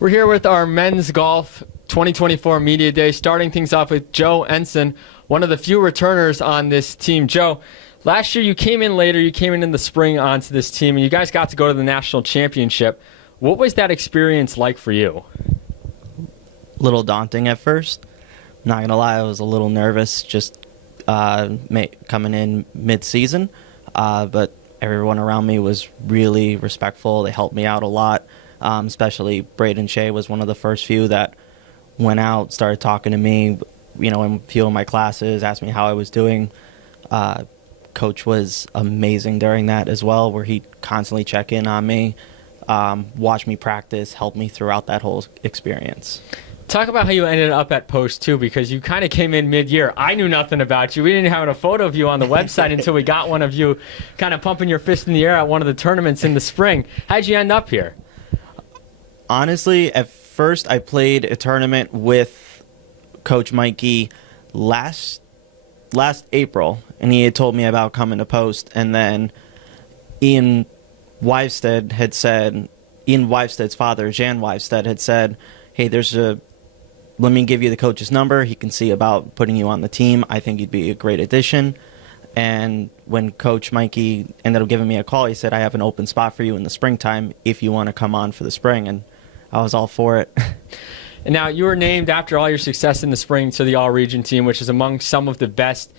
We're here with our men's golf 2024 Media Day, starting things off with Joe Ensign, one of the few returners on this team. Joe, last year you came in later, you came in the spring onto this team, and you guys got to go to the national championship. What was that experience like for you? A little daunting at first. Not going to lie, I was a little nervous just coming in mid-season, but everyone around me was really respectful. They helped me out a lot. Especially Braden Shea was one of the first few that went out, started talking to me, in a few of my classes, asked me how I was doing. Coach was amazing during that as well, where he'd constantly check in on me, watch me practice, help me throughout that whole experience. Talk about how you ended up at Post, too, because you kind of came in mid-year. I knew nothing about you. We didn't have a photo of you on the website until we got one of you kind of pumping your fist in the air at one of the tournaments in the spring. How'd you end up here? Honestly, at first I played a tournament with Coach Mikey last April, and he had told me about coming to Post, and then Ian Wivestead's father, Jan Wivestead, had said, hey, let me give you the coach's number. He can see about putting you on the team. I think you'd be a great addition. And when Coach Mikey ended up giving me a call, he said, I have an open spot for you in the springtime if you want to come on for the spring. And I was all for it. And now you were named, after all your success in the spring, to the All-Region team, which is among some of the best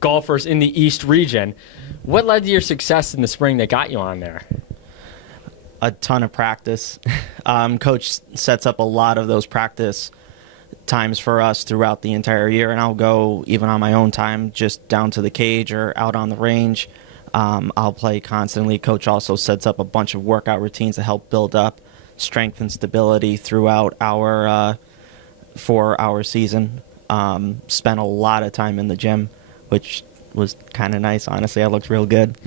golfers in the East region. What led to your success in the spring that got you on there? A ton of practice. Coach sets up a lot of those practice times for us throughout the entire year, and I'll go even on my own time, just down to the cage or out on the range. I'll play constantly. Coach also sets up a bunch of workout routines to help build up strength and stability throughout our 4-hour season. Spent a lot of time in the gym, which was kind of nice, honestly. I looked real good.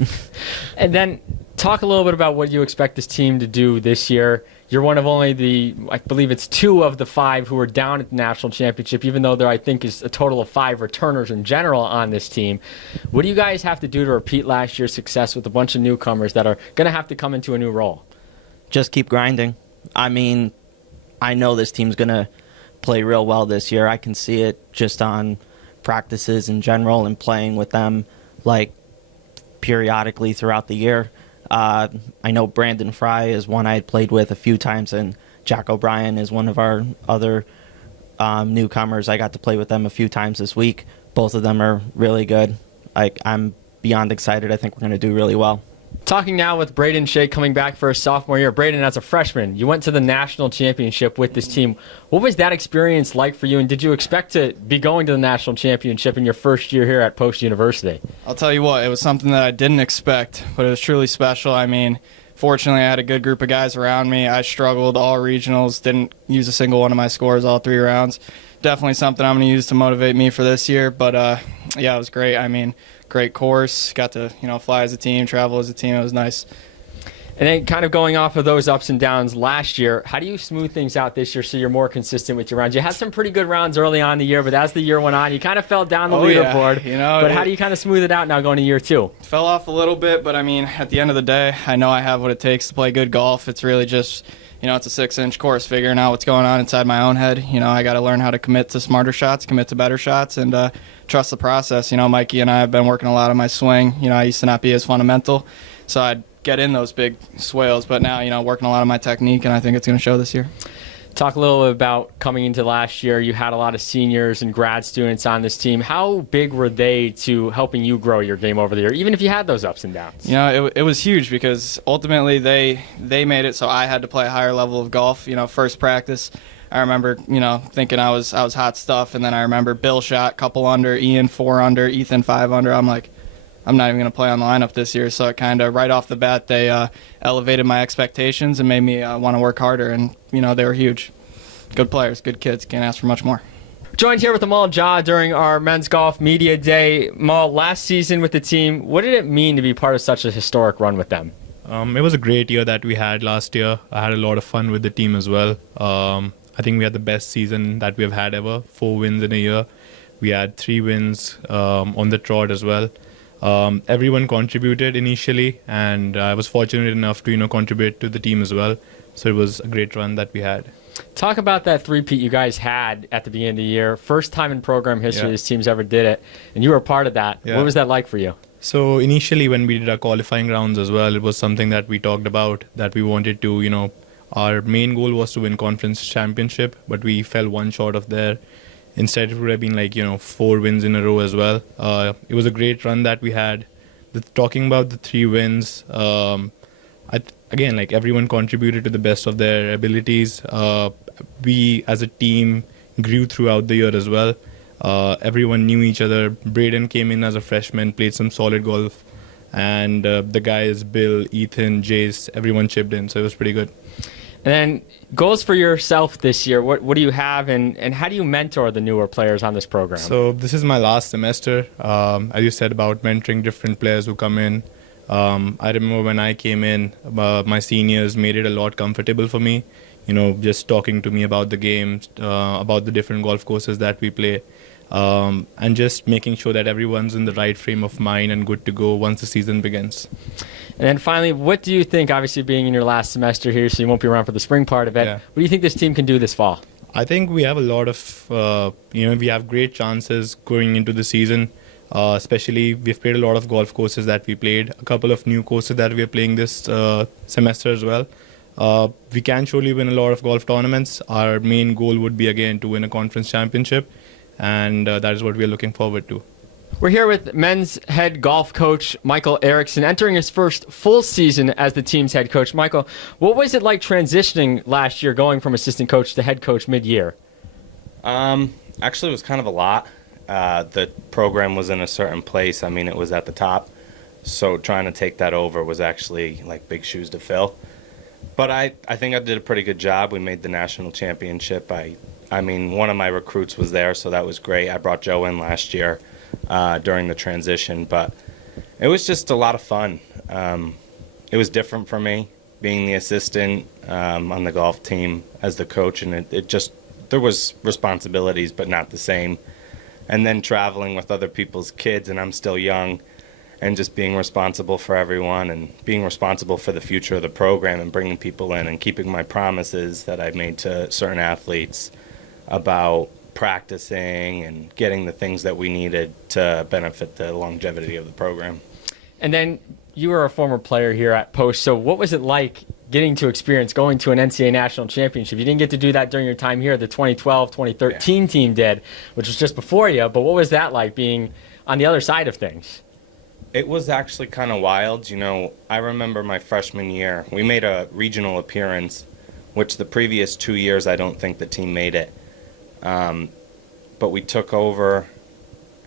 And then talk a little bit about what you expect this team to do this year. You're one of only I believe it's 2 of the 5 who are down at the national championship, even though there, I think, is a total of 5 returners in general on this team. What do you guys have to do to repeat last year's success with a bunch of newcomers that are going to have to come into a new role? Just keep grinding. I mean, I know this team's going to play real well this year. I can see it just on practices in general and playing with them like periodically throughout the year. I know Brandon Fry is one I had played with a few times, and Jack O'Brien is one of our other newcomers. I got to play with them a few times this week. Both of them are really good. I'm beyond excited. I think we're going to do really well. Talking now with Braden Shea, coming back for his sophomore year. Braden, as a freshman, you went to the national championship with this team. What was that experience like for you, and did you expect to be going to the national championship in your first year here at Post University? I'll tell you what, it was something that I didn't expect, but it was truly special. I mean, fortunately, I had a good group of guys around me. I struggled all regionals, didn't use a single one of my scores all 3 rounds. Definitely something I'm going to use to motivate me for this year, but yeah, it was great. I mean, great course, got to fly as a team, travel as a team. It was nice. And then kind of going off of those ups and downs last year, how do you smooth things out this year so you're more consistent with your rounds? You had some pretty good rounds early on in the year, but as the year went on, you kind of fell down the leaderboard. Yeah. But how do you kind of smooth it out now going to year 2? Fell off a little bit, but I mean, at the end of the day, I know I have what it takes to play good golf. It's really just, it's a 6-inch course, figuring out what's going on inside my own head. I got to learn how to commit to smarter shots, commit to better shots, and trust the process. Mikey and I have been working a lot on my swing. I used to not be as fundamental, so I'd get in those big swales, but now, working a lot on my technique, and I think it's going to show this year. Talk a little bit about coming into last year. You had a lot of seniors and grad students on this team. How big were they to helping you grow your game over the year, even if you had those ups and downs? It was huge because ultimately they made it so I had to play a higher level of golf. First practice, I remember, thinking I was hot stuff, and then I remember Bill shot couple under, Ian 4 under, Ethan 5 under. I'm like, I'm not even going to play on the lineup this year. So it kind of right off the bat, they elevated my expectations and made me want to work harder. And, they were huge. Good players, good kids. Can't ask for much more. Joined here with Amal Jah during our Men's Golf Media Day. Amal, last season with the team, what did it mean to be part of such a historic run with them? It was a great year that we had last year. I had a lot of fun with the team as well. I think we had the best season that we've had ever, 4 wins in a year. We had 3 wins on the trot as well. Everyone contributed initially, and I was fortunate enough to contribute to the team as well. So it was a great run that we had. Talk about that three-peat you guys had at the beginning of the year. First time in program history Yeah. this team's ever did it, and you were a part of that. Yeah. What was that like for you? So initially, when we did our qualifying rounds as well, it was something that we talked about, that we wanted to, our main goal was to win conference championship, but we fell one short of there. Instead, it would have been 4 wins in a row as well. It was a great run that we had. Talking about the 3 wins, again, everyone contributed to the best of their abilities. We as a team grew throughout the year as well. Everyone knew each other. Braden came in as a freshman, played some solid golf, and the guys, Bill, Ethan, Jace, everyone chipped in, so it was pretty good. And then goals for yourself this year. What do you have, and how do you mentor the newer players on this program? So this is my last semester. As you said about mentoring different players who come in. I remember when I came in, my seniors made it a lot comfortable for me. Just talking to me about the games, about the different golf courses that we play, and just making sure that everyone's in the right frame of mind and good to go once the season begins. And then finally, what do you think, obviously being in your last semester here, so you won't be around for the spring part of it, Yeah. what do you think this team can do this fall? I think we have a lot of, we have great chances going into the season. Especially, we've played a lot of golf courses that we played, a couple of new courses that we're playing this semester as well. We can surely win a lot of golf tournaments. Our main goal would be, again, to win a conference championship, and that is what we're looking forward to. We're here with men's head golf coach Michael Erickson, entering his first full season as the team's head coach. Michael, what was it like transitioning last year, going from assistant coach to head coach mid-year? Actually, it was kind of a lot. The program was in a certain place. I mean, it was at the top. So trying to take that over was actually big shoes to fill. But I think I did a pretty good job. We made the national championship. I mean, one of my recruits was there, so that was great. I brought Joe in last year during the transition. But it was just a lot of fun. It was different for me, being the assistant on the golf team as the coach. And there was responsibilities, but not the same. And then traveling with other people's kids, and I'm still young, and just being responsible for everyone and being responsible for the future of the program and bringing people in and keeping my promises that I've made to certain athletes about practicing and getting the things that we needed to benefit the longevity of the program. And then you were a former player here at Post, so what was it like getting to experience going to an NCAA national championship? You didn't get to do that during your time here. The 2012-2013 team did, which was just before you, but what was that like, being on the other side of things? It was actually kind of wild. I remember my freshman year, we made a regional appearance, which the previous 2 years I don't think the team made it. But we took over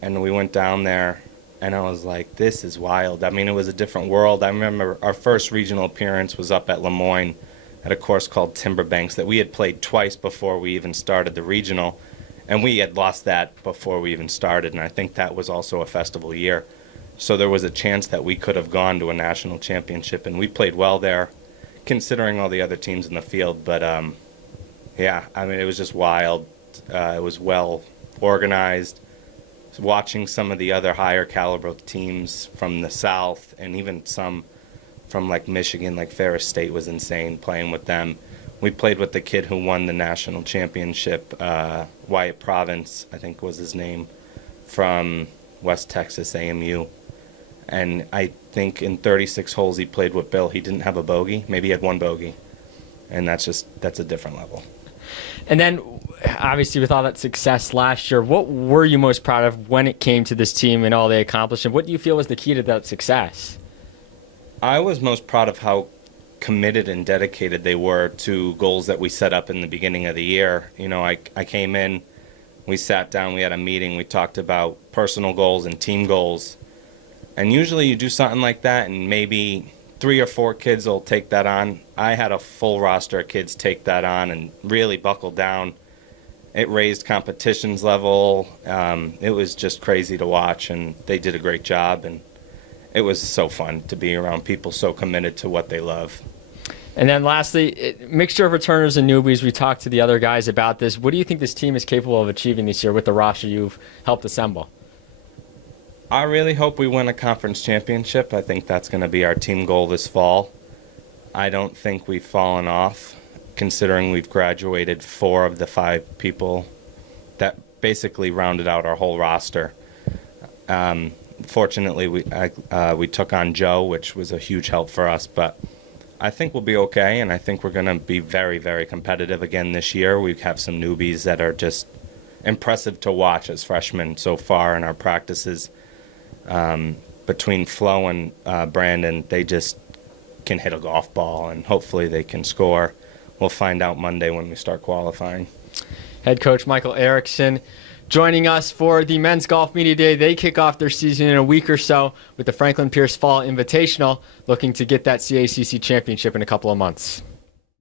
and we went down there, and I was like, this is wild. I mean, it was a different world. I remember our first regional appearance was up at Lemoyne at a course called Timberbanks that we had played twice before we even started the regional, and we had lost that before we even started, and I think that was also a festival year. So there was a chance that we could have gone to a national championship, and we played well there, considering all the other teams in the field. But, yeah, I mean, it was just wild. It was well organized. Watching some of the other higher caliber teams from the South, and even some from Michigan, Ferris State was insane playing with them. We played with the kid who won the national championship, Wyatt Province, I think was his name, from West Texas AMU. And I think in 36 holes he played with Bill, he didn't have a bogey. Maybe he had one bogey. And that's a different level. And then, obviously, with all that success last year, what were you most proud of when it came to this team and all they accomplished? And what do you feel was the key to that success? I was most proud of how committed and dedicated they were to goals that we set up in the beginning of the year. I came in, we sat down, we had a meeting, we talked about personal goals and team goals. And usually you do something like that and maybe 3 or 4 kids will take that on. I had a full roster of kids take that on and really buckle down. It raised competitions level. It was just crazy to watch, and they did a great job. And it was so fun to be around people so committed to what they love. And then lastly, mixture of returners and newbies. We talked to the other guys about this. What do you think this team is capable of achieving this year with the roster you've helped assemble? I really hope we win a conference championship. I think that's going to be our team goal this fall. I don't think we've fallen off. considering we've graduated 4 of the 5 people that basically rounded out our whole roster. Fortunately, we took on Joe, which was a huge help for us, but I think we'll be okay, and I think we're going to be very, very competitive again this year. We have some newbies that are just impressive to watch as freshmen so far in our practices. Between Flo and Brandon, they just can hit a golf ball, and hopefully they can score. We'll find out Monday when we start qualifying. Head coach Michael Erickson joining us for the Men's Golf Media Day. They kick off their season in a week or so with the Franklin Pierce Fall Invitational, looking to get that CACC championship in a couple of months.